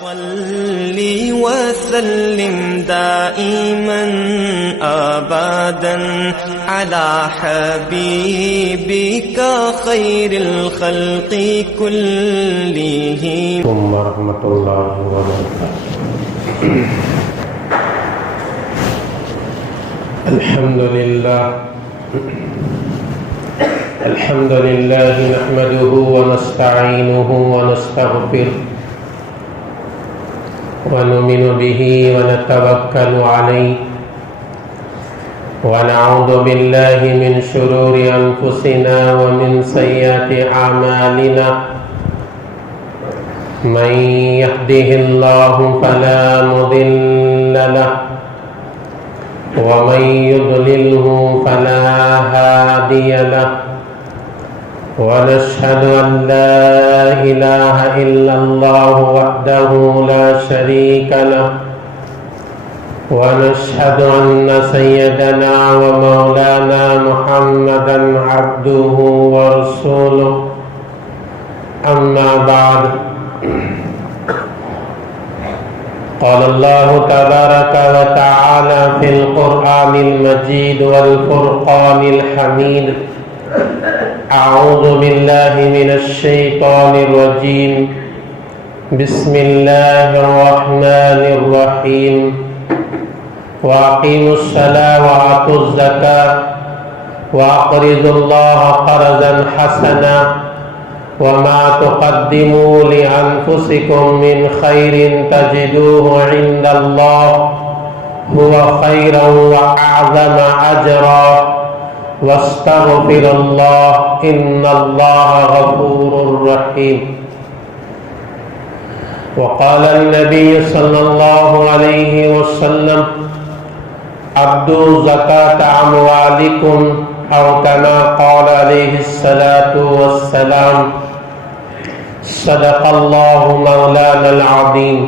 صلی وسلم دائما ابدا على حبيبك خير الخلق كلهم ورحمة الله وبركاته. الحمد لله نحمده ونستعينه ونستغفره ونؤمن به ونتوكل عليه ونعوذ بالله من شرور أنفسنا ومن سيئات أعمالنا. من يهده الله فلا مضل له ومن يضلله فلا هادي له. ونشهد أن لا إله إلا الله وحده لا شريك له. ونشهد أن سيدنا ومولانا محمدا عبده ورسوله. أما بعد، قال الله تبارك وتعالى في القرآن المجيد والفرقان الحميد: أعوذ بالله من الشيطان الرجيم. بسم الله الرحمن الرحيم. وأقيموا الصلاة وآتوا الزكاة وأقرضوا الله قرضا حسنا وما تقدموا لأنفسكم من خير تجدوه عند الله هو خيرا وأعظم أجرا واستغفر الله إن الله غفور رحيم. وقال النبي صلى الله عليه وسلم: أدوا زكاة أموالكم، أو كما قال عليه الصلاة والسلام. صدق الله مولانا العظيم.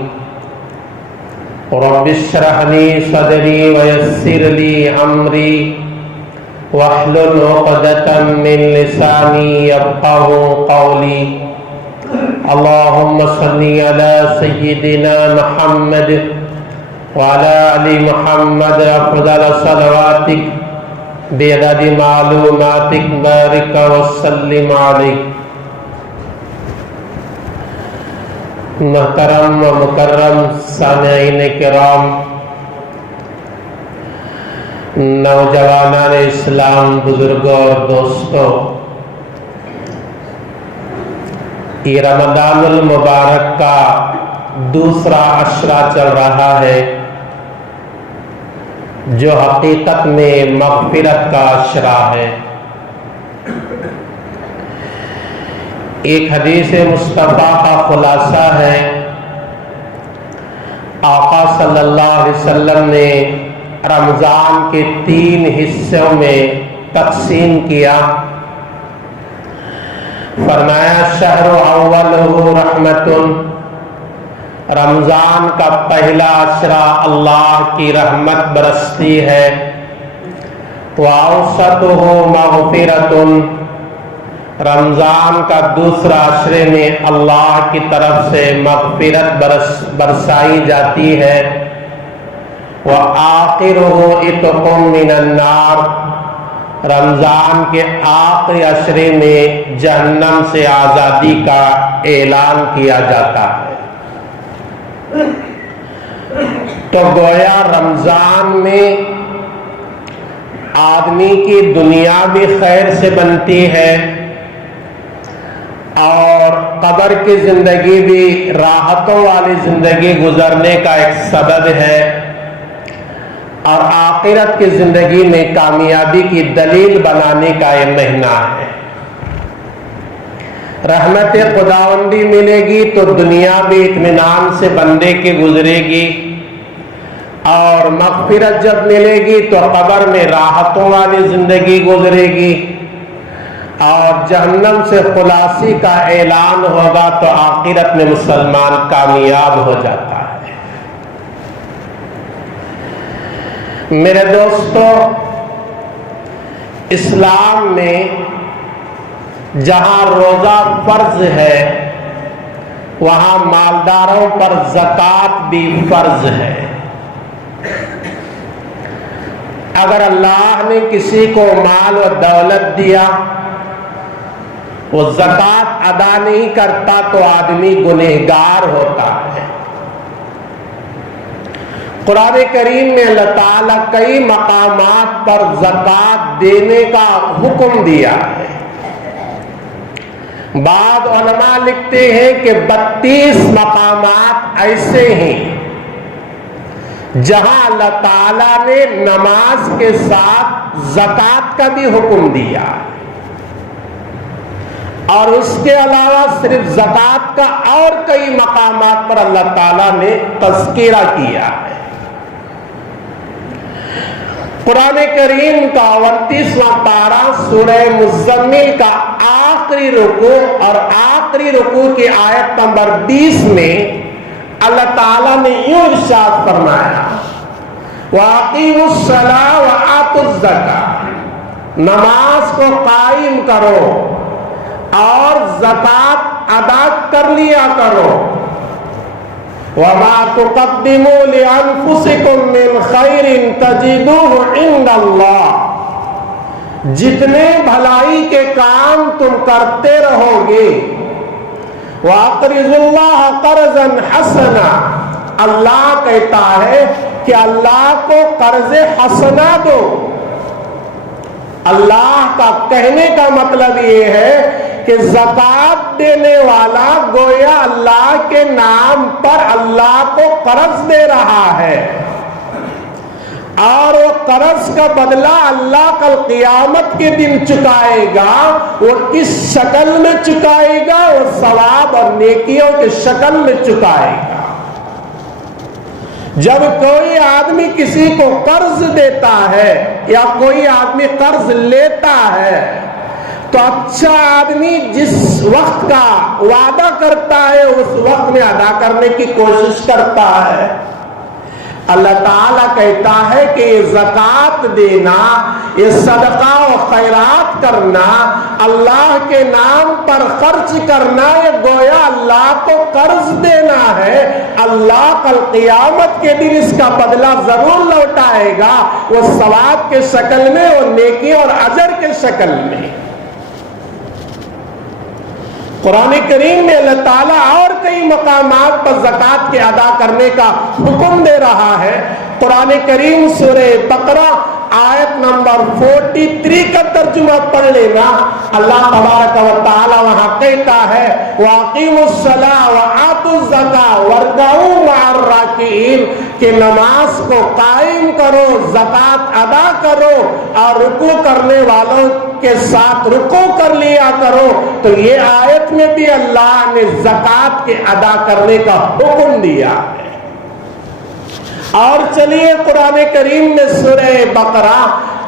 رب اشرح لي صدري ويسر لي أمري واحلل عقدة من لساني يفقهوا قولي. اللهم صل على سيدنا محمد وعلى آل محمد أفضل صلواتك بعدد معلوماتك بارك وسلم عليه. محترم و مکرم سامعین کرام، نوجوانان اسلام، بزرگوں اور دوستوں، یہ رمضان المبارک کا دوسرا عشرہ چل رہا ہے، جو حقیقت میں مغفرت کا عشرہ ہے۔ ایک حدیث مصطفیٰ کا خلاصہ ہے، آقا صلی اللہ علیہ وسلم نے رمضان کے 3 حصوں میں تقسیم کیا۔ فرمایا: شہر اولہ رحمت، رمضان کا پہلا عشرہ اللہ کی رحمت برستی ہے۔ وَأَوْسَطُهُ مَغْفِرَةٌ، رمضان کا دوسرا عشرے میں اللہ کی طرف سے مغفرت برسائی جاتی ہے۔ وَآخِرُهُ عِتْقٌ مِّنَ النَّارِ، رمضان کے آخری عشرے میں جہنم سے آزادی کا اعلان کیا جاتا ہے۔ تو گویا رمضان میں آدمی کی دنیا بھی خیر سے بنتی ہے اور قبر کی زندگی بھی راحتوں والی زندگی گزرنے کا ایک سبب ہے، اور آخرت کی زندگی میں کامیابی کی دلیل بنانے کا یہ مہینہ ہے۔ رحمت خداوندی ملے گی تو دنیا بھی اطمینان سے بندے کی گزرے گی، اور مغفرت جب ملے گی تو قبر میں راحتوں والی زندگی گزرے گی، اور جہنم سے خلاصی کا اعلان ہوگا تو آخرت میں مسلمان کامیاب ہو جاتا ہے۔ میرے دوستو، اسلام میں جہاں روزہ فرض ہے وہاں مالداروں پر زکات بھی فرض ہے۔ اگر اللہ نے کسی کو مال و دولت دیا، وہ زکات ادا نہیں کرتا تو آدمی گنہگار ہوتا ہے۔ قرآن کریم میں اللہ تعالیٰ کئی مقامات پر زکات دینے کا حکم دیا ہے۔ بعض علماء لکھتے ہیں کہ 32 مقامات ایسے ہیں جہاں اللہ تعالیٰ نے نماز کے ساتھ زکات کا بھی حکم دیا، اور اس کے علاوہ صرف زکات کا اور کئی مقامات پر اللہ تعالیٰ نے تذکرہ کیا ہے۔ قرآن کریم کا 29واں پارہ سورہ مزمل کا آخری رکوع اور آخری رکوع کی آیت نمبر 20 میں اللہ تعالیٰ نے یوں ارشاد فرمایا، وَأَقِیمُوا الصَّلَاةَ وَآتُوا الزَّکَاةَ، نماز کو قائم کرو اور زکات ادا کر لیا کرو۔ وَمَا تُقَدِّمُوا لِأَنفُسِكُم مِّنْ خَيْرٍ تَجِدُوهُ عِندَ اللَّهِ، جتنے بھلائی کے کام تم کرتے رہو گے، وَأَقْرِضُوا اللَّهَ قَرْضًا حَسَنًا، اللہ کہتا ہے کہ اللہ کو قرض حسنہ دو۔ اللہ کا کہنے کا مطلب یہ ہے کہ زکات دینے والا گویا اللہ کے نام پر اللہ کو قرض دے رہا ہے، اور وہ قرض کا بدلہ اللہ کل قیامت کے دن چکائے گا۔ وہ کس شکل میں چکائے گا؟ وہ ثواب اور نیکیوں کی شکل میں چکائے گا۔ جب کوئی آدمی کسی کو قرض دیتا ہے یا کوئی آدمی قرض لیتا ہے تو اچھا آدمی جس وقت کا وعدہ کرتا ہے اس وقت میں ادا کرنے کی کوشش کرتا ہے۔ اللہ تعالیٰ کہتا ہے کہ یہ زکات دینا، یہ صدقہ و خیرات کرنا، اللہ کے نام پر خرچ کرنا، یہ گویا اللہ کو قرض دینا ہے۔ اللہ کل قیامت کے دن اس کا بدلہ ضرور لوٹائے گا، وہ ثواب کے شکل میں، وہ نیکی اور اجر کے شکل میں۔ قرآن کریم میں اللہ تعالیٰ اور کئی مقامات پر زکات کے ادا کرنے کا حکم دے رہا ہے۔ قرآن کریم سورہ بقرہ آیت نمبر 43 کا ترجمہ پڑھ لینا۔ اللہ تبارک و تعالی وہاں کہتا ہے، وَأَقِیمُوا الصَّلَاةَ وَآتُوا الزَّکَاةَ وَارْکَعُوا مَعَ الرَّاکِعِینَ، کہ نماز کو قائم کرو، زکات ادا کرو اور رکوع کرنے والوں کے ساتھ رکوع کر لیا کرو۔ تو یہ آیت میں بھی اللہ نے زکات کے ادا کرنے کا حکم دیا ہے۔ اور چلیے قرآن کریم میں سورہ بقرہ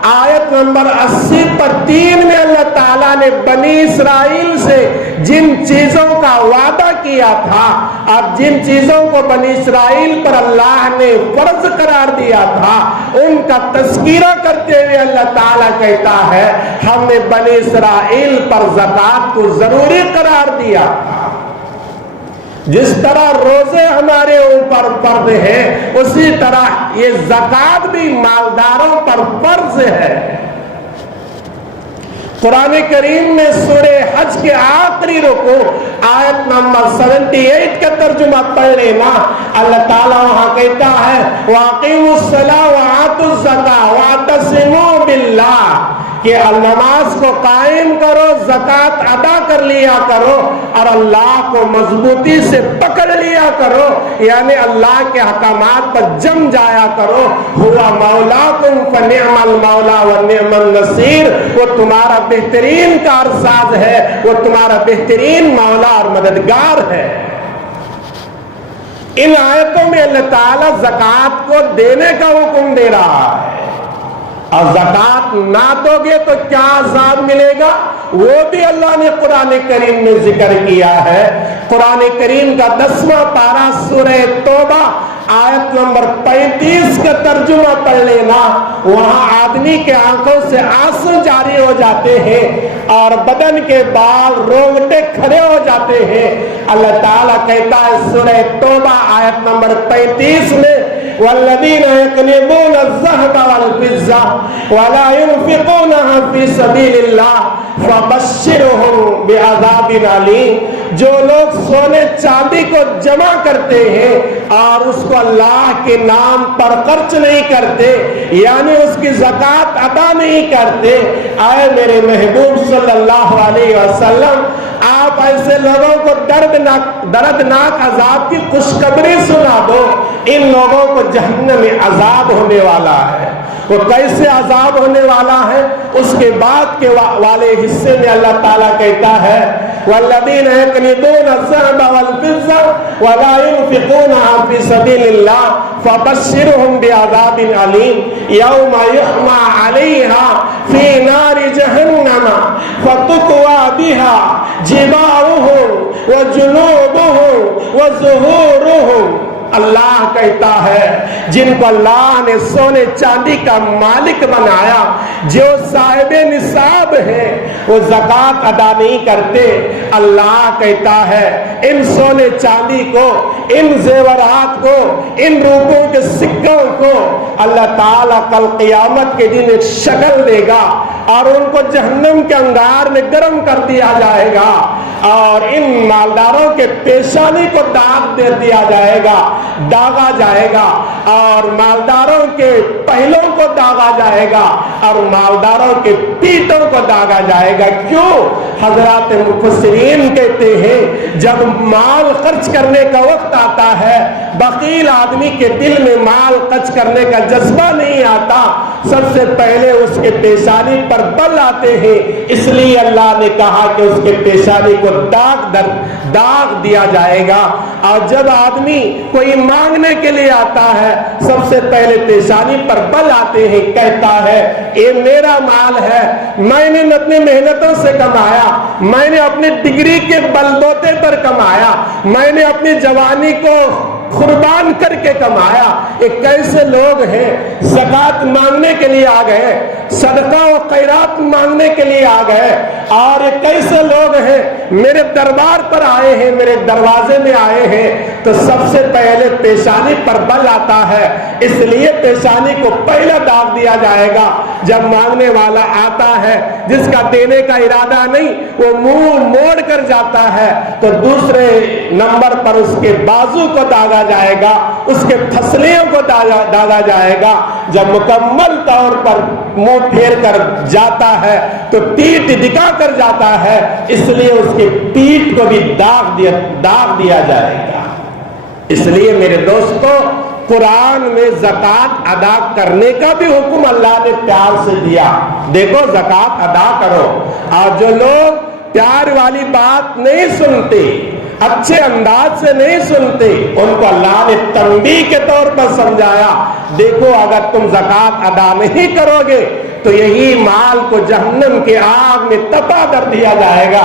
آیت نمبر 80 پر 3 میں اللہ تعالیٰ نے بنی اسرائیل سے جن چیزوں کا وعدہ کیا تھا اور جن چیزوں کو بنی اسرائیل پر اللہ نے فرض قرار دیا تھا ان کا تذکرہ کرتے ہوئے اللہ تعالیٰ کہتا ہے، ہم نے بنی اسرائیل پر زکات کو ضروری قرار دیا تھا۔ جس طرح روزے ہمارے اوپر فرض ہے، اسی طرح یہ زکات بھی مالداروں پر فرض ہے۔ قرآن کریم میں سورہ حج کے آخری رکوع آیت نمبر 78 کا ترجمہ پڑھ لینا۔ اللہ تعالیٰ وہاں کہتا ہے، وَأَقِیمُوا الصَّلَاةَ وَآتُوا الزَّکَاةَ وَاعْتَصِمُوا بِاللَّهِ، کہ نماز کو قائم کرو، زکات ادا کر لیا کرو اور اللہ کو مضبوطی سے پکڑ لیا کرو، یعنی اللہ کے احکامات پر جم جایا کرو۔ ہوا مولاکم فنعم المولا ونعم النصیر، وہ تمہارا بہترین کارساز ہے، وہ تمہارا بہترین مولا اور مددگار ہے۔ ان آیتوں میں اللہ تعالیٰ زکات کو دینے کا حکم دے رہا ہے، اور زکات نہ دو گے تو کیا عذاب ملے گا وہ بھی اللہ نے قرآن کریم میں ذکر کیا ہے۔ قرآن کریم کا 10واں پارہ سورہ توبہ آیت نمبر 35 کا ترجمہ پڑھ لینا۔ وہاں آدمی کے آنکھوں سے آنسو جاری ہو جاتے ہیں اور بدن کے بال رونگٹے کھڑے ہو جاتے ہیں۔ اللہ تعالیٰ کہتا ہے سورہ توبہ آیت نمبر 35 میں والذین یکنزون الذهب والفضة ولا ينفقونها في سبيل الله فبشرهم بعذاب علیم، جو لوگ سونے چاندی کو جمع کرتے ہیں اور اس کو اللہ کے نام پر خرچ نہیں کرتے، یعنی اس کی زکوٰۃ ادا نہیں کرتے، اے میرے محبوب صلی اللہ علیہ وسلم آپ ایسے لوگوں کو دردناک عذاب کی خوشخبری سنا دو، ان لوگوں کو جہنم میں عذاب ہونے والا ہے۔ وہ کیسے عذاب ہونے والا ہے؟ اس کے بعد کے والے حصے میں اللہ تعالیٰ کہتا ہے والذین یکنزون الذهب والفضة ولا ينفقونها في سبيل الله فبشرهم بعذاب علیم یوم یحمى عليها في نار جہنم فتكوى بها جباههم وجنوبهم وظهورهم۔ اللہ کہتا ہے جن کو اللہ نے سونے چاندی کا مالک بنایا، جو صاحب نصاب ہیں، وہ زکوٰۃ ادا نہیں کرتے، اللہ کہتا ہے ان سونے چاندی کو، ان زیورات کو، ان روپوں کے سکوں کو اللہ تعالیٰ کل قیامت کے دن ایک شکل دے گا اور ان کو جہنم کے انگار میں گرم کر دیا جائے گا، اور ان مالداروں کے پیشانی کو داغ دے دیا جائے گا، داغا جائے گا، اور مالداروں کے پہلوں کو داغا جائے گا، اور مالداروں کے پیٹوں کو داغا جائے گا۔ کیوں؟ حضرات مفسرین کہتے ہیں جب مال خرچ کرنے کا وقت آتا ہے، بخیل آدمی کے دل میں مال خرچ کرنے کا جذبہ نہیں آتا، سب سے پہلے اس کے پیشانی پر بل آتے ہیں، اس لیے اللہ نے کہا کہ اس کے پیشانی کو داغ دیا جائے گا۔ اور جب آدمی کوئی مانگنے کے لیے آتا ہے، سب سے پہلے پیشانی پر بل آتے ہیں، کہتا ہے یہ میرا مال ہے، میں نے اپنی محنتوں سے کمایا، میں نے اپنی ڈگری کے بلبوتے پر کمایا، میں نے اپنی جوانی کو قربان کر کے کمایا۔ یہ کیسے لوگ ہیں زکوٰۃ مانگنے کے لیے آ گئے، صدقہ و خیرات مانگنے کے لیے آ گئے، اور یہ کیسے لوگ ہیں میرے دربار پر آئے ہیں، میرے دروازے میں آئے ہیں، تو سب سے پہلے پیشانی پر بل آتا ہے، اس لیے پیشانی کو پہلا داغ دیا جائے گا۔ جب مانگنے والا آتا ہے جس کا دینے کا ارادہ نہیں، وہ منہ موڑ کر جاتا ہے، تو دوسرے نمبر پر اس کے بازو کو داغا جائے گا، اس کے پھسلیوں کو داغا جائے گا۔ جب مکمل طور پر منہ پھیر کر جاتا ہے تو پیٹھ دکھا کر جاتا ہے، اس لیے اس کے پیٹھ کو بھی داغ دیا جائے گا۔ اس لیے میرے دوستو، قرآن میں زکوٰۃ ادا کرنے کا بھی حکم اللہ نے پیار سے دیا۔ دیکھو زکوٰۃ ادا کرو، اور جو لوگ پیار والی بات نہیں سنتے، اچھے انداز سے نہیں سنتے، ان کو اللہ نے تنبیہ کے طور پر سمجھایا، دیکھو اگر تم زکوٰۃ ادا نہیں کرو گے تو یہی مال کو جہنم کے آگ میں تپا کر دیا جائے گا،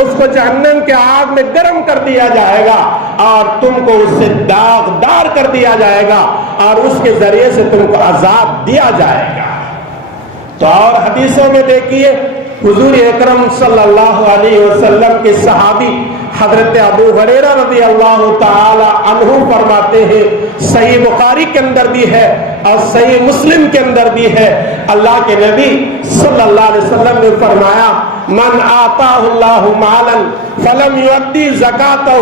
اس کو جہنم کے آگ میں گرم کر دیا جائے گا، اور تم کو اس سے داغدار کر دیا جائے گا، اور اس کے ذریعے سے تم کو عذاب دیا جائے گا۔ تو اور حدیثوں میں دیکھیے حضور اکرم صلی اللہ علیہ وسلم کے صحابی حضرت ابو ہریرہ رضی اللہ تعالی عنہ فرماتے ہیں، صحیح بخاری کے اندر بھی ہے اور صحیح مسلم کے اندر بھی ہے، اللہ کے نبی صلی اللہ علیہ وسلم نے فرمایا من آتاہ اللہ مالا فلم یؤدی زکاتہ،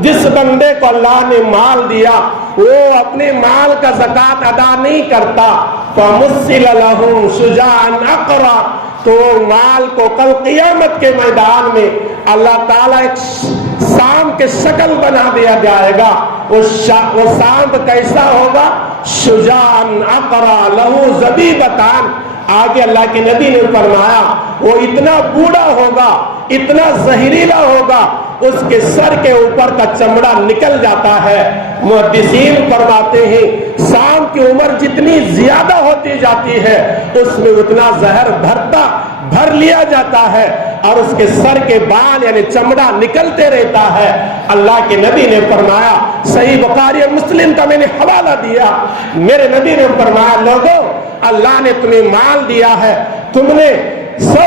جس بندے کو اللہ نے مال دیا وہ اپنے مال کا زکوٰۃ ادا نہیں کرتا، فمثل لہ شجاعا اقرا، تو مال کو کل قیامت کے میدان میں اللہ تعالیٰ ایک سانپ کے شکل بنا دیا جائے گا۔ وہ سانپ کیسا ہوگا؟ شجاعا اقرا لہ زبیبتان، آگے اللہ کے نبی نے فرمایا وہ اتنا بوڑھا ہوگا، اتنا زہریلا ہوگا، اس کے سر کے اوپر کا چمڑا نکل جاتا ہے۔ محدثین فرماتے ہیں سانپ کی عمر جتنی زیادہ ہوتی جاتی ہے اس میں اتنا زہر بھر لیا جاتا ہے، اور اس کے سر کے بال یعنی چمڑا نکلتے رہتا ہے۔ اللہ کے نبی نے فرمایا، صحیح بخاری اور مسلم کا میں نے حوالہ دیا، میرے نبی نے فرمایا لوگوں اللہ نے تمہیں مال دیا ہے، تم نے 100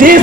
30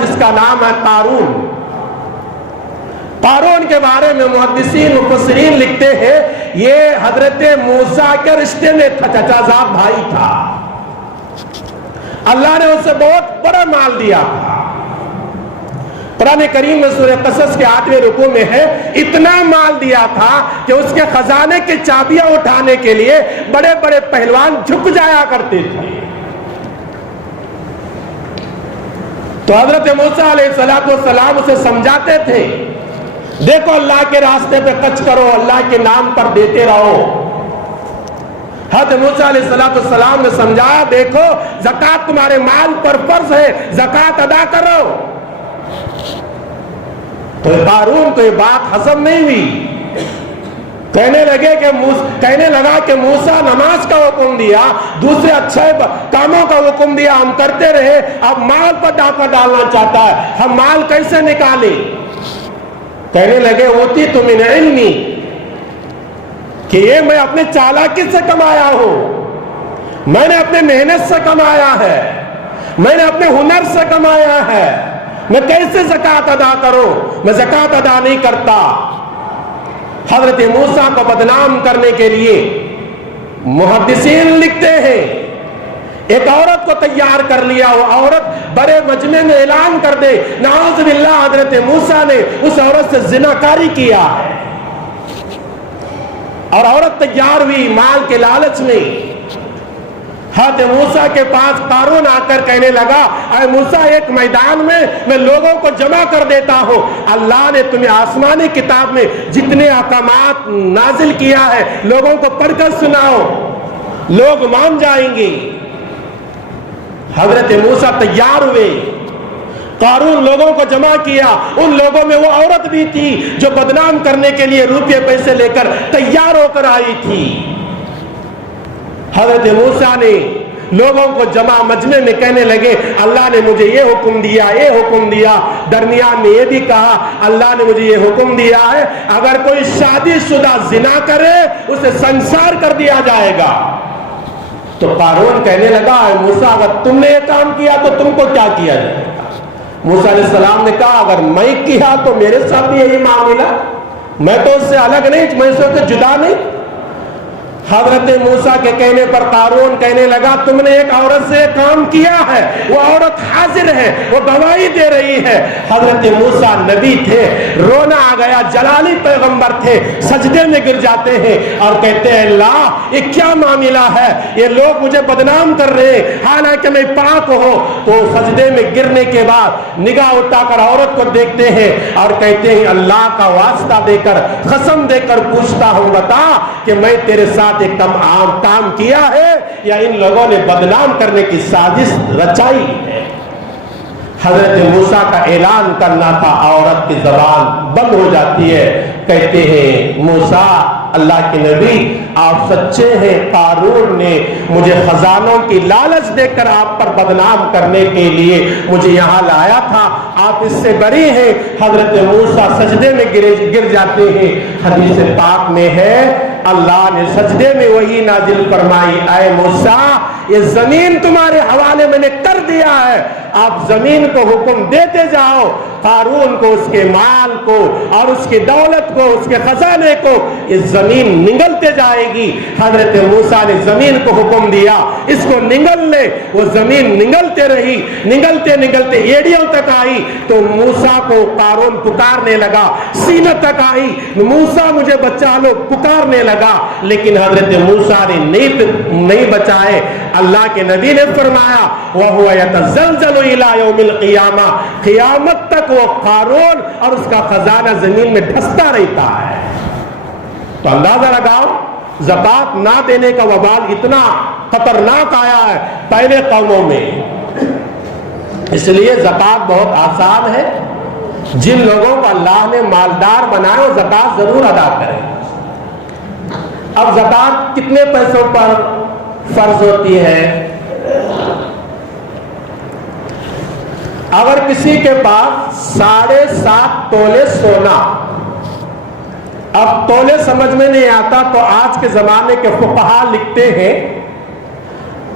جس کا نام ہے قارون. قارون کے بارے میں محدثین مفسرین لکھتے ہیں یہ حضرت موسیٰ کے رشتے میں چچا زاد بھائی تھا. اللہ نے اسے بہت بڑا مال دیا تھا. قرآن کریم میں سورہ قصص کے 8ویں رکوع میں ہے اتنا مال دیا تھا کہ اس کے خزانے کی چابیاں اٹھانے کے لیے بڑے بڑے پہلوان جھک جایا کرتے تھے. تو حضرت موسیٰ علیہ السلام اسے سمجھاتے تھے دیکھو اللہ کے راستے پہ خرچ کرو, اللہ کے نام پر دیتے رہو. حضرت موسیٰ علیہ السلام نے سمجھایا دیکھو زکوٰۃ تمہارے مال پر فرض ہے, زکوٰۃ ادا کرو. تو قارون کو یہ بات ہضم نہیں ہوئی. کہنے لگا کہ موسیٰ نماز کا حکم دیا, دوسرے اچھے کاموں کا حکم دیا, ہم کرتے رہے, اب مال پر ڈاکہ ڈالنا چاہتا ہے, ہم مال کیسے نکالیں؟ کہنے لگے ہوتی تو من علمی کہ یہ میں اپنے چالاکی سے کمایا ہوں, میں نے اپنے محنت سے کمایا ہے, میں نے اپنے ہنر سے کمایا ہے, میں کیسے زکوٰۃ ادا کروں؟ میں زکوٰۃ ادا نہیں کرتا. حضرت موسیٰ کو بدنام کرنے کے لیے محدثین لکھتے ہیں ایک عورت کو تیار کر لیا, وہ عورت بڑے مجمع میں اعلان کر دے نعوذ باللہ حضرت موسیٰ نے اس عورت سے زناکاری کیا ہے. اور عورت تیار ہوئی مال کے لالچ میں. حضرت موسیٰ کے پاس قارون آ کر کہنے لگا اے موسیٰ ایک میدان میں لوگوں کو جمع کر دیتا ہوں, اللہ نے تمہیں آسمانی کتاب میں جتنے احکامات نازل کیا ہے لوگوں کو پڑھ کر سناؤ, لوگ مان جائیں گے. حضرت موسیٰ تیار ہوئے, قارون لوگوں کو جمع کیا. ان لوگوں میں وہ عورت بھی تھی جو بدنام کرنے کے لیے روپے پیسے لے کر تیار ہو کر آئی تھی. حضرت موسیٰ نے لوگوں کو جمع مجمع میں کہنے لگے اللہ نے مجھے یہ حکم دیا, یہ حکم دیا. درمیان میں یہ بھی کہا اللہ نے مجھے یہ حکم دیا ہے اگر کوئی شادی شدہ زنا کرے اسے سنسار کر دیا جائے گا. تو قارون کہنے لگا اے موسیٰ اگر تم نے یہ کام کیا تو تم کو کیا کیا جائے گا؟ موسیٰ علیہ السلام نے کہا اگر میں کیا تو میرے ساتھ بھی یہی معاملہ, میں تو اس سے الگ نہیں, میں اس سے جدا نہیں. حضرت موسیٰ کے کہنے پر قارون کہنے لگا تم نے ایک عورت سے کام کیا ہے, وہ عورت حاضر ہے, وہ گواہی دے رہی ہے. حضرت موسیٰ نبی تھے, رونا آ گیا, جلالی پیغمبر تھے, سجدے میں گر جاتے ہیں اور کہتے ہیں اللہ یہ کیا معاملہ ہے, یہ لوگ مجھے بدنام کر رہے ہیں حالانکہ میں پاک ہوں. تو سجدے میں گرنے کے بعد نگاہ اٹھا کر عورت کو دیکھتے ہیں اور کہتے ہیں اللہ کا واسطہ دے کر قسم دے کر پوچھتا ہوں بتا کہ میں تیرے ساتھ ایک کام کیا ہے یا ان لوگوں نے بدنام کرنے کی سازش رچائی ہے. حضرت موسیٰ کا اعلان کرنا تھا, عورت کی زبان بند ہو جاتی ہے. کہتے ہیں موسیٰ اللہ کے نبی آپ سچے ہیں, قارون نے مجھے خزانوں کی لالچ دے کر آپ پر بدنام کرنے کے لیے مجھے یہاں لایا تھا, آپ اس سے بری ہیں. حضرت موسیٰ سجدے میں گر جاتے ہیں. حدیث پاک میں ہے اللہ نے سجدے میں وہی نازل فرمائی اے موسیٰ یہ زمین تمہارے حوالے میں نے کر دیا ہے, آپ زمین کو حکم دیتے جاؤ, قارون کو اس کے مال کو اور اس کی دولت کو اس کے خزانے کو یہ زمین نگلتے جائے گی. حضرت موسیٰ نے زمین کو حکم دیا اس کو نگل لے, وہ زمین نگلتے رہی, نگلتے نگلتے ایڑیوں تک آئی. تو موسیٰ کو قارون پکارنے لگا, سینہ تک آئی, موسیٰ مجھے بچا لو پکارنے لگا. لیکن حضرت موسیٰ نے نہیں بچائے. اللہ کے نبی نے فرمایا وَهُوَ يَتَزَلْزَلُ إِلَىٰ يَوْمِ الْقِيَامَةِ, قیامت تک وہ قارون اور اس کا خزانہ زمین میں دھستا رہتا ہے. تو اندازہ لگاؤ زکوٰۃ نہ دینے کا وبال اتنا خطرناک آیا ہے پہلے قوموں میں. اس لیے زکوٰۃ بہت آسان ہے. جن لوگوں کو اللہ نے مالدار بنائے وہ زکوٰۃ ضرور ادا کریں. اب زکوٰۃ کتنے پیسوں پر فرض ہوتی ہے؟ اگر کسی کے پاس 7.5 تولے سونا, اب تولے سمجھ میں نہیں آتا تو آج کے زمانے کے فقہا لکھتے ہیں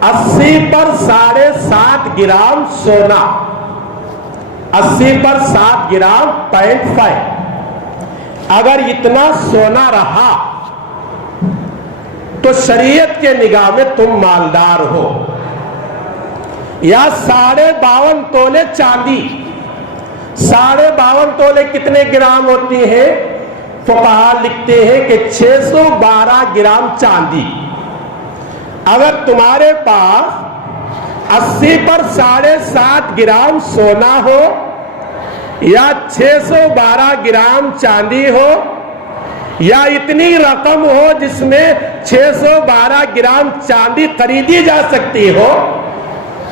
80 پر 7.5 گرام سونا، 80 پر 7 گرام 0.5، اگر اتنا سونا رہا تو شریعت کے نگاہ میں تم مالدار ہو۔ یا 52.5 تولے چاندی، 52.5 تولے کتنے گرام ہوتی ہیں؟ فقہا لکھتے ہیں کہ 612 گرام چاندی۔ اگر تمہارے پاس 80 پر 7.5 گرام سونا ہو یا 612 گرام چاندی ہو یا اتنی رقم ہو جس میں 612 گرام چاندی خریدی جا سکتی ہو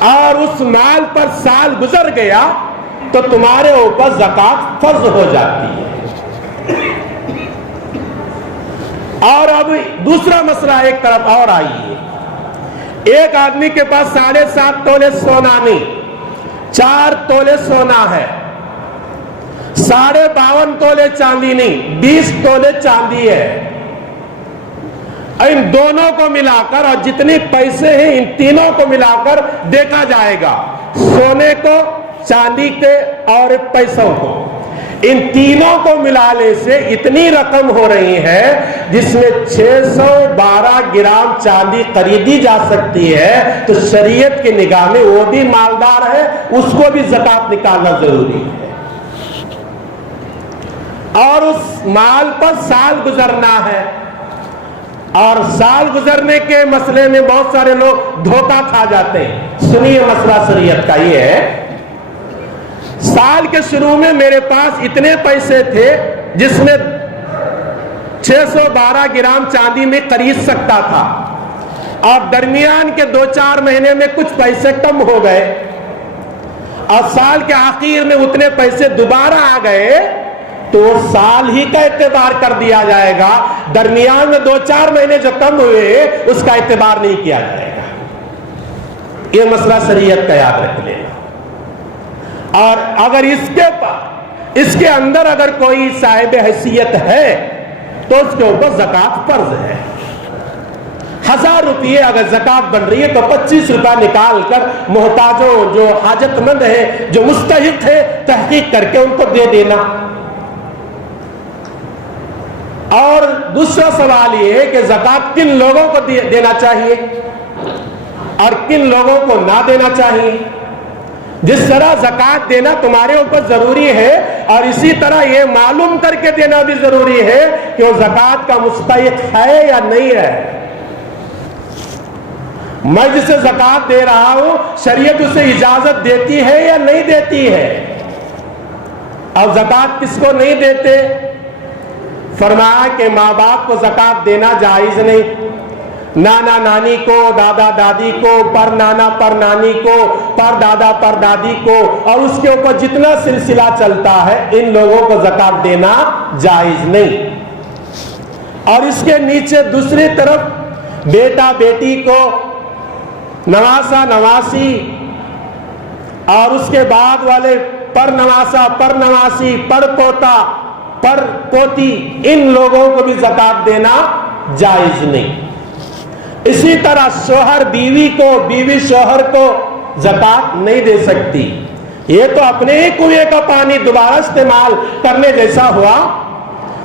اور اس مال پر سال گزر گیا تو تمہارے اوپر زکوٰۃ فرض ہو جاتی ہے۔ اور اب دوسرا مسئلہ ایک طرف اور آئی ہے، ایک آدمی کے پاس 7.5 تولے سونا نہیں، 4 تولے سونا ہے، 52.5 تولے چاندی نہیں، 20 تولے چاندی ہے۔ ان دونوں کو ملا کر اور جتنے پیسے ہیں ان تینوں کو ملا کر دیکھا جائے گا، سونے کو، چاندی کے اور پیسوں کو، ان تینوں کو ملانے سے اتنی رقم ہو رہی ہے جس میں 612 گرام چاندی خریدی جا سکتی ہے، تو شریعت کی نگاہ میں وہ بھی مالدار ہے، اس کو بھی زکوٰۃ نکالنا ضروری ہے۔ اور اس مال پر سال گزرنا ہے، اور سال گزرنے کے مسئلے میں بہت سارے لوگ دھوکہ کھا جاتے ہیں۔ سنیے مسئلہ شریعت کا یہ ہے، سال کے شروع میں میرے پاس اتنے پیسے تھے جس میں 612 گرام چاندی میں خرید سکتا تھا، اور درمیان کے 2-4 مہینے میں کچھ پیسے کم ہو گئے، اور سال کے آخر میں اتنے پیسے دوبارہ آ گئے، تو وہ سال ہی کا اعتبار کر دیا جائے گا، درمیان میں 2-4 مہینے جو کم ہوئے اس کا اعتبار نہیں کیا جائے گا۔ یہ مسئلہ شریعت کا یاد رکھ لینا۔ اور اگر اس کے اندر اگر کوئی صاحب حیثیت ہے تو اس کے اوپر زکوٰۃ فرض ہے۔ 1000 روپیے اگر زکوٰۃ بن رہی ہے تو 25 روپیہ نکال کر محتاجوں، جو حاجت مند ہے، جو مستحق ہے، تحقیق کر کے ان کو دے دینا۔ اور دوسرا سوال یہ ہے کہ زکوٰۃ کن لوگوں کو دینا چاہیے اور کن لوگوں کو نہ دینا چاہیے۔ جس طرح زکوٰۃ دینا تمہارے اوپر ضروری ہے، اور اسی طرح یہ معلوم کر کے دینا بھی ضروری ہے کہ وہ زکوٰۃ کا مستحق ہے یا نہیں ہے۔ میں جسے زکوٰۃ دے رہا ہوں، شریعت اسے اجازت دیتی ہے یا نہیں دیتی ہے؟ اور زکوٰۃ کس کو نہیں دیتے؟ فرمایا کہ ماں باپ کو زکوٰۃ دینا جائز نہیں، نانا نانی کو، دادا دادی کو، پر نانا پر نانی کو، پر دادا پر دادی کو، اور اس کے اوپر جتنا سلسلہ چلتا ہے ان لوگوں کو زکوٰۃ دینا جائز نہیں۔ اور اس کے نیچے دوسری طرف بیٹا بیٹی کو، نواسا نواسی، اور اس کے بعد والے پر نواسا، پر نواسی، پر پوتا، پر پوتی، ان لوگوں کو بھی زکوٰۃ دینا جائز نہیں۔ اسی طرح شوہر بیوی کو، بیوی شوہر کو زکوٰۃ نہیں دے سکتی۔ یہ تو اپنے ہی کنویں کا پانی دوبارہ استعمال کرنے جیسا ہوا۔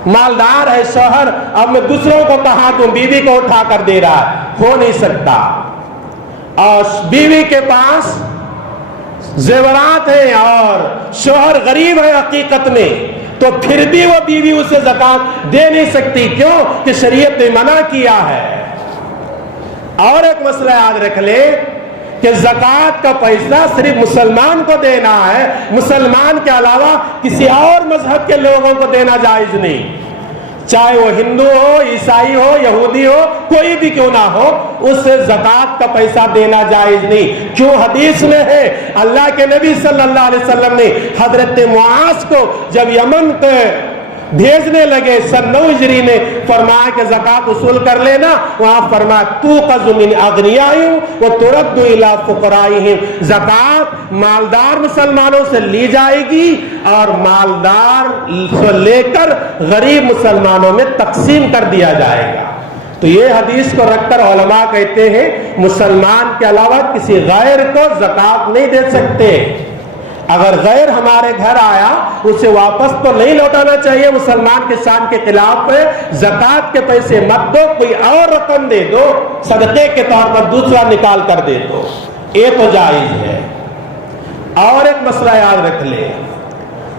مالدار ہے شوہر، اب میں دوسروں کو کہاں دوں، بیوی کو اٹھا کر دے رہا ہے، ہو نہیں سکتا۔ اور بیوی کے پاس زیورات ہیں اور شوہر غریب ہے حقیقت میں، تو پھر بھی وہ بیوی اسے زکوٰۃ دے نہیں سکتی۔ کیوں؟ کہ شریعت نے منع کیا ہے۔ اور ایک مسئلہ یاد رکھ لے کہ زکوٰۃ کا پیسہ صرف مسلمان کو دینا ہے، مسلمان کے علاوہ کسی اور مذہب کے لوگوں کو دینا جائز نہیں، چاہے وہ ہندو ہو، عیسائی ہو، یہودی ہو، کوئی بھی کیوں نہ ہو، اس سے زکوٰۃ کا پیسہ دینا جائز نہیں۔ کیوں؟ حدیث میں ہے، اللہ کے نبی صلی اللہ علیہ وسلم نے حضرت معاذ کو جب یمن کے بھیجنے لگے سن 9 ہجری میں، فرمایا کہ زکوٰۃ وصول کر لینا، وہاں فرمایا تُؤْخَذُ مِنْ أَغْنِيَائِهِمْ وَتُرَدُّ إِلَىٰ فُقَرَائِهِمْ، زکوٰۃ مالدار مسلمانوں سے لی جائے گی اور مالدار سے لے کر غریب مسلمانوں میں تقسیم کر دیا جائے گا۔ تو یہ حدیث کو رکھ کر علماء کہتے ہیں مسلمان کے علاوہ کسی غیر کو زکوٰۃ نہیں دے سکتے. اگر غیر ہمارے گھر آیا اسے واپس تو نہیں لوٹانا چاہیے، مسلمان کے شان کے خلاف ہے. زکوٰۃ کے پیسے مت دو، کوئی اور رقم دے دو، صدقے کے طور پر دوسرا نکال کر دے دو، یہ تو جائز ہے. اور ایک مسئلہ یاد رکھ لیں،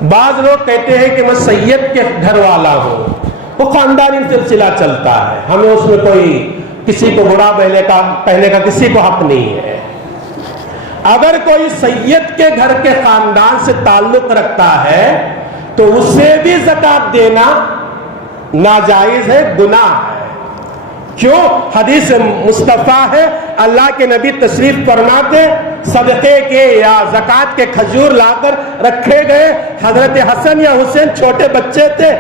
بعض لوگ کہتے ہیں کہ میں سید کے گھر والا ہوں، وہ خاندانی سلسلہ چلتا ہے، ہمیں اس میں کوئی کسی کو برا کہنے کا کسی کو حق نہیں ہے. اگر کوئی سید کے گھر کے خاندان سے تعلق رکھتا ہے تو اسے بھی زکوٰۃ دینا ناجائز ہے، گناہ ہے. کیوں؟ حدیث مصطفیٰ ہے، اللہ کے نبی تشریف فرماتے صدقے کے یا زکوٰۃ کے کھجور لا کر رکھے گئے. حضرت حسن یا حسین چھوٹے بچے تھے،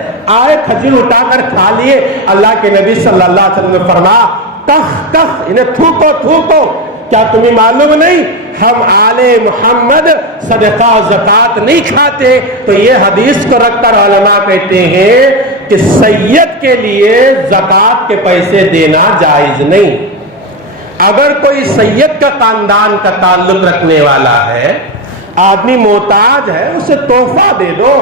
آئے کھجور اٹھا کر کھا لیے. اللہ کے نبی صلی اللہ علیہ وسلم نے فرمایا کخ کخ، انہیں تھوکو تھوکو، کیا تمہیں معلوم نہیں ہم آل محمد صدقہ و زکوٰۃ نہیں کھاتے؟ تو یہ حدیث کو رکھ کر علماء کہتے ہیں کہ سید کے لیے زکوٰۃ کے پیسے دینا جائز نہیں. اگر کوئی سید کا خاندان کا تعلق رکھنے والا ہے، آدمی محتاج ہے، اسے تحفہ دے دو،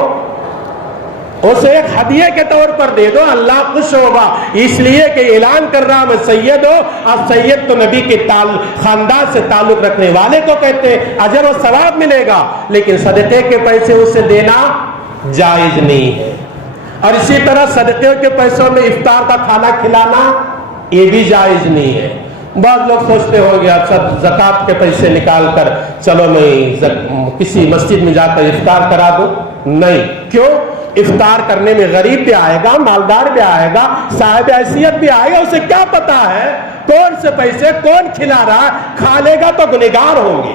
اسے ایک ہدیے کے طور پر دے دو، اللہ خوش ہوگا. اس لیے کہ اعلان کر رہا میں سید ہوں، اور سید تو نبی کے خاندان سے تعلق رکھنے والے کو کہتے ہیں، اجر و ثواب ملے گا. لیکن صدقے کے پیسے اسے دینا جائز نہیں ہے. اور اسی طرح صدقے کے پیسوں میں افطار کا کھانا کھلانا یہ بھی جائز نہیں ہے. بعض لوگ سوچتے ہو گیا زکوٰۃ کے پیسے نکال کر چلو میں کسی مسجد میں جا کر افطار کرا دوں. نہیں. کیوں؟ افطار کرنے میں غریب بھی آئے گا، مالدار بھی آئے گا، صاحب حیثیت بھی آئے گا، اسے کیا پتا ہے کون سے پیسے کون کھلا رہا ہے، کھا لے گا تو گنہگار ہوں گے.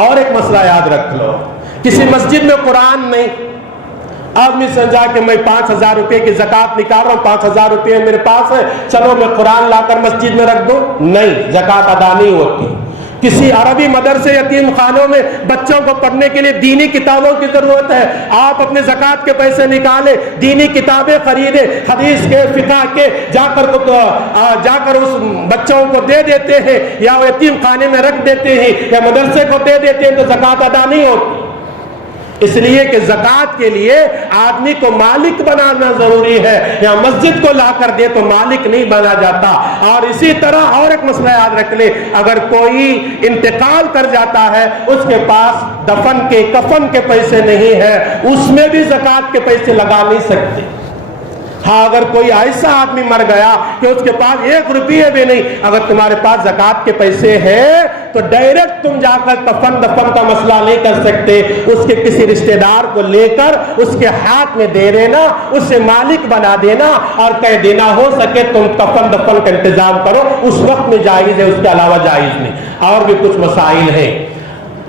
اور ایک مسئلہ یاد رکھ لو، کسی مسجد میں قرآن نہیں، آدمی سمجھا کہ میں 5,000 روپے کی زکوٰۃ نکال رہا ہوں، 5,000 روپے میرے پاس ہے، چلو میں قرآن لا کر مسجد میں رکھ دوں. نہیں، زکوٰۃ ادا نہیں ہوتی. کسی عربی مدرسے یتیم خانوں میں بچوں کو پڑھنے کے لیے دینی کتابوں کی ضرورت ہے، آپ اپنے زکوٰۃ کے پیسے نکالے، دینی کتابیں خریدے، حدیث کے فقہ کے جا کر اس بچوں کو دے دیتے ہیں، یا یتیم خانے میں رکھ دیتے ہیں، یا مدرسے کو دے دیتے ہیں، تو زکوٰۃ ادا نہیں ہوتی. اس لیے کہ زکوٰۃ کے لیے آدمی کو مالک بنانا ضروری ہے، یا مسجد کو لا کر دے تو مالک نہیں بنا جاتا. اور اسی طرح اور ایک مسئلہ یاد رکھ لے، اگر کوئی انتقال کر جاتا ہے، اس کے پاس دفن کے کفن کے پیسے نہیں ہیں، اس میں بھی زکوٰۃ کے پیسے لگا نہیں سکتے. ہاں، اگر کوئی ایسا آدمی مر گیا کہ اس کے پاس 1 روپیہ بھی نہیں، اگر تمہارے پاس زکوٰۃ کے پیسے ہیں تو ڈائریکٹ تم جا کر کفن دفن کا مسئلہ نہیں کر سکتے، اس کے کسی رشتہ دار کو لے کر اس کے ہاتھ میں دے دینا، اسے مالک بنا دینا، اور کہہ دینا ہو سکے تم کفن دفن کا انتظام کرو. اس وقت میں جائز ہے، اس کے علاوہ جائز نہیں. اور بھی کچھ مسائل ہیں.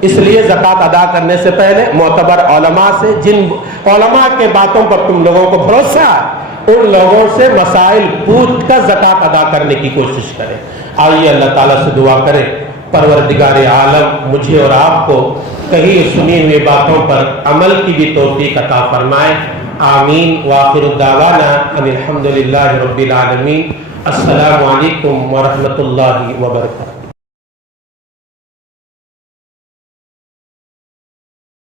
اس لیے زکوٰۃ ادا کرنے سے پہلے معتبر علماء سے، جن علماء کے باتوں پر تم لوگوں کو بھروسہ ہے، ان لوگوں سے مسائل پوچھ کر زکوٰۃ ادا کرنے کی کوشش کریں. آئیے اللہ تعالیٰ سے دعا کریں، پروردگار عالم مجھے اور آپ کو کہی سنی ہوئی باتوں پر عمل کی بھی توفیق عطا فرمائے. آمین. وآخر دعوانا ان الحمد للہ رب العالمین. السلام علیکم ورحمۃ اللہ وبرکاتہ.